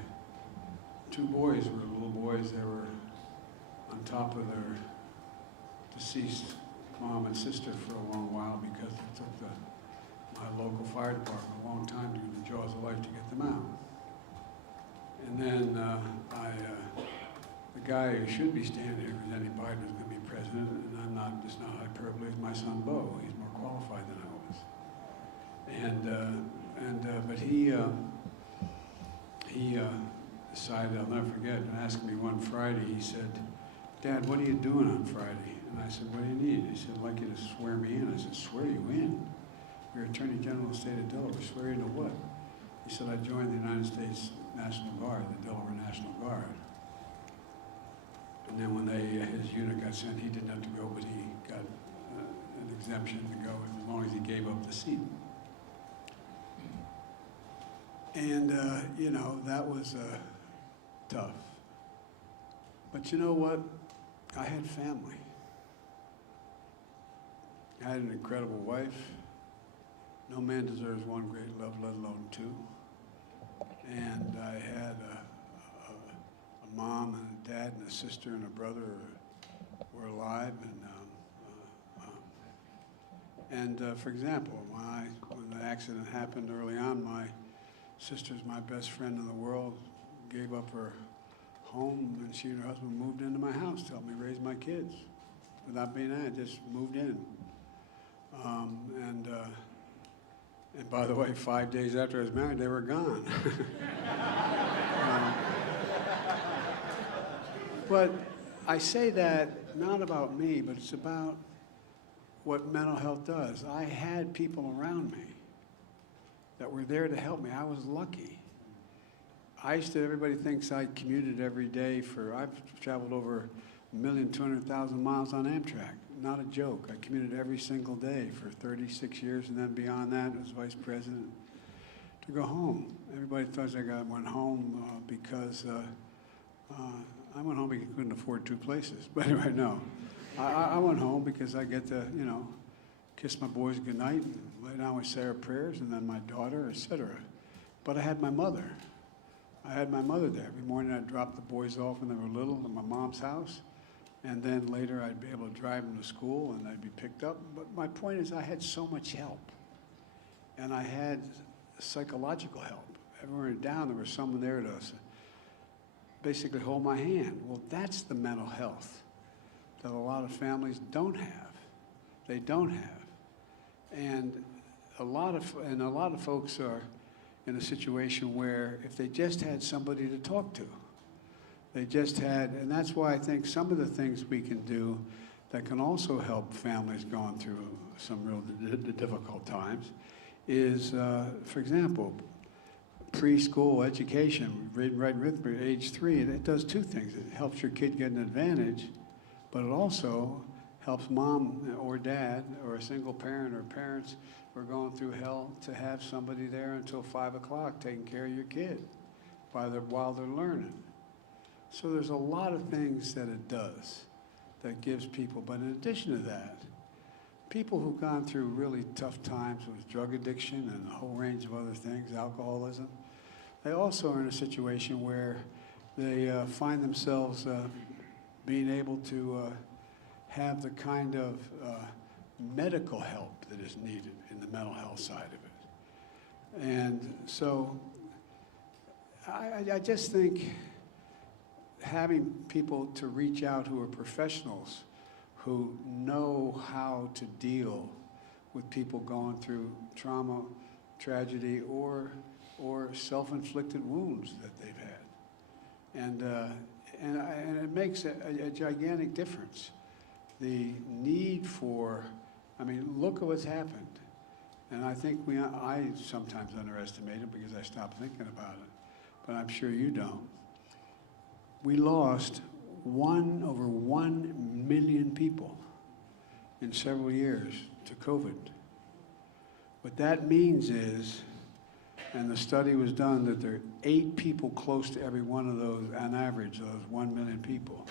two boys were little boys. They were on top of their deceased mom and sister for a long while because it took my local fire department a long time to the jaws of life to get them out. And then the guy who should be standing here presenting Biden is going to be president, and I'm not, just not hyperbole, is my son Bo. He's more qualified than I was. But he decided, I'll never forget, and asked me one Friday, he said, "Dad, what are you doing on Friday?" And I said, "What do you need?" He said, "I'd like you to swear me in." I said, "Swear you in? You're Attorney General of the state of Delaware. Swear you to what?" He said, "I joined the United States National Guard, the Delaware National Guard." And then when his unit got sent, he didn't have to go, but he got an exemption to go as long as he gave up the seat. And, you know, that was tough. But you know what? I had family. I had an incredible wife. No man deserves one great love, let alone two. And I had a mom and a dad and a sister and a brother were alive. And for example, when the accident happened early on, my sister's my best friend in the world, gave up her home, and she and her husband moved into my house to help me raise my kids. Without being there, just moved in. And by the way, 5 days after I was married, they were gone. But I say that not about me, but it's about what mental health does. I had people around me that were there to help me. I was lucky. Everybody thinks I commuted every day I've traveled over 1,200,000 miles on Amtrak. Not a joke. I commuted every single day for 36 years, and then beyond that, as vice president, to go home. Everybody thought I went home because I went home because I couldn't afford two places. But anyway, no. I went home because I get to, you know, kiss my boys goodnight and lay down with Sarah prayers, and then my daughter, etc. But I had my mother. I had my mother there. Every morning I'd drop the boys off when they were little at my mom's house, and then later I'd be able to drive them to school and I'd be picked up. But my point is I had so much help, and I had psychological help. Everywhere down there was someone there to basically hold my hand. Well, that's the mental health that a lot of families don't have. They don't have. And a lot of folks are in a situation where if they just had somebody to talk to, and that's why I think some of the things we can do that can also help families going through some real difficult times is, for example, preschool education, reading, writing, arithmetic, age 3, and it does two things. It helps your kid get an advantage, but it also helps mom or dad or a single parent or parents who are going through hell to have somebody there until 5 o'clock taking care of your kid while they're learning. So there's a lot of things that it does that gives people, but in addition to that, people who've gone through really tough times with drug addiction and a whole range of other things, alcoholism, they also are in a situation where they find themselves being able to have the kind of medical help that is needed in the mental health side of it. And so I just think having people to reach out who are professionals, who know how to deal with people going through trauma, tragedy, or self-inflicted wounds that they've had. And it makes a gigantic difference. The need for, I mean, look at what's happened. And I think I sometimes underestimate it because I stopped thinking about it, but I'm sure you don't. We lost over 1 million people in several years to COVID. What that means is, and the study was done, that there are 8 people close to every one of those, on average, those 1 million people.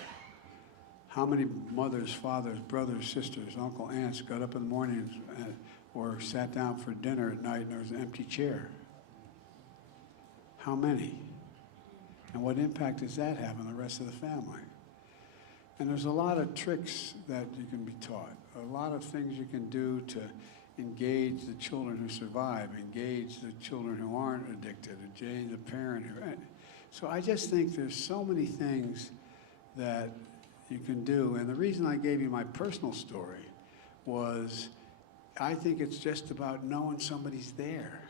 How many mothers, fathers, brothers, sisters, uncle, aunts got up in the morning or sat down for dinner at night and there was an empty chair? How many? And what impact does that have on the rest of the family? And there's a lot of tricks that you can be taught, a lot of things you can do to engage the children who survive, engage the children who aren't addicted, engage the parent who. So I just think there's so many things that you can do. And the reason I gave you my personal story was I think it's just about knowing somebody's there,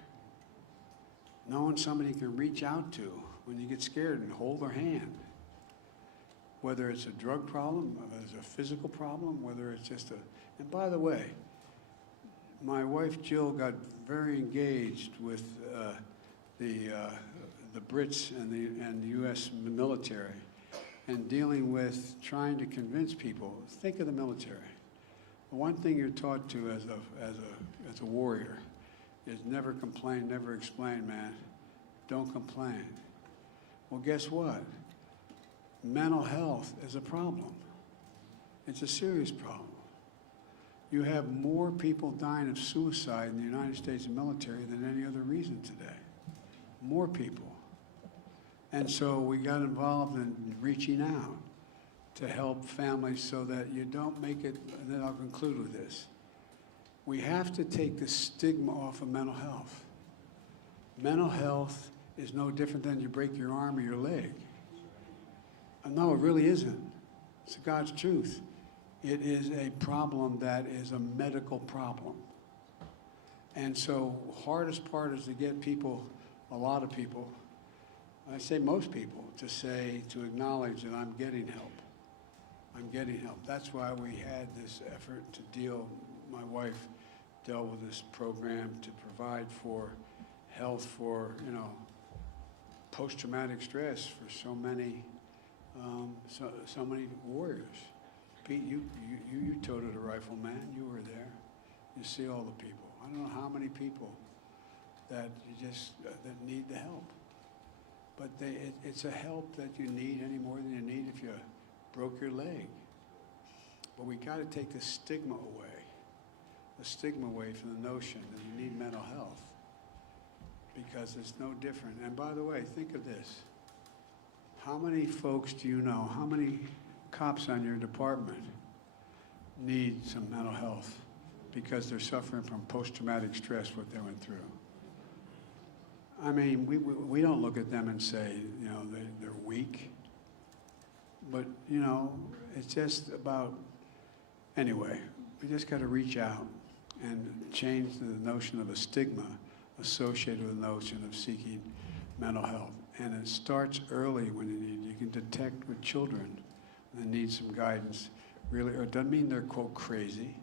knowing somebody you can reach out to when you get scared and hold their hand. Whether it's a drug problem, whether it's a physical problem, whether it's just and by the way, my wife Jill got very engaged with the Brits and the U.S. military and dealing with trying to convince people. Think of the military. The one thing you're taught to as a warrior is never complain, never explain, man. Don't complain. Well, guess what? Mental health is a problem. It's a serious problem. You have more people dying of suicide in the United States military than any other reason today. More people. And so we got involved in reaching out to help families so that you don't make it, and then I'll conclude with this. We have to take the stigma off of mental health. Mental health is no different than you break your arm or your leg. No, it really isn't. It's God's truth. It is a problem that is a medical problem. And so hardest part is to get people, a lot of people, I say most people, to acknowledge that I'm getting help. I'm getting help. That's why we had this effort to deal, my wife dealt with this program to provide for health for, post-traumatic stress for so many warriors. Pete, you toted a rifle, man. You were there. You see all the people. I don't know how many people that that need the help. But it's a help that you need any more than you need if you broke your leg. But we got to take the stigma away from the notion that you need mental health, because it's no different. And by the way, think of this. How many folks do you know, how many cops on your department need some mental health because they're suffering from post-traumatic stress, what they went through? I mean, we don't look at them and say, they're weak. But, it's just about, anyway, we just got to reach out and change the notion of a stigma associated with the notion of seeking mental health. And it starts early when you can detect with children that need some guidance. Really, or it doesn't mean they're, quote, crazy.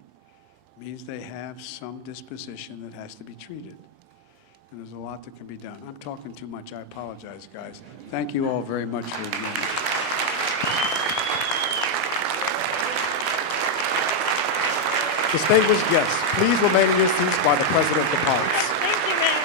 It means they have some disposition that has to be treated. And there's a lot that can be done. I'm talking too much. I apologize, guys. Thank you all very much for being here. Distinguished guests, please remain in your seats while the President departs. Thank you, Mayor.